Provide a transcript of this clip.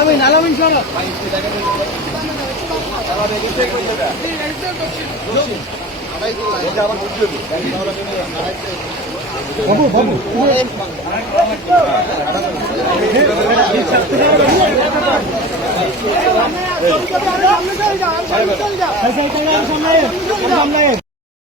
আলামিন আলামিন সরো বাবু বাবু সামনে সামনে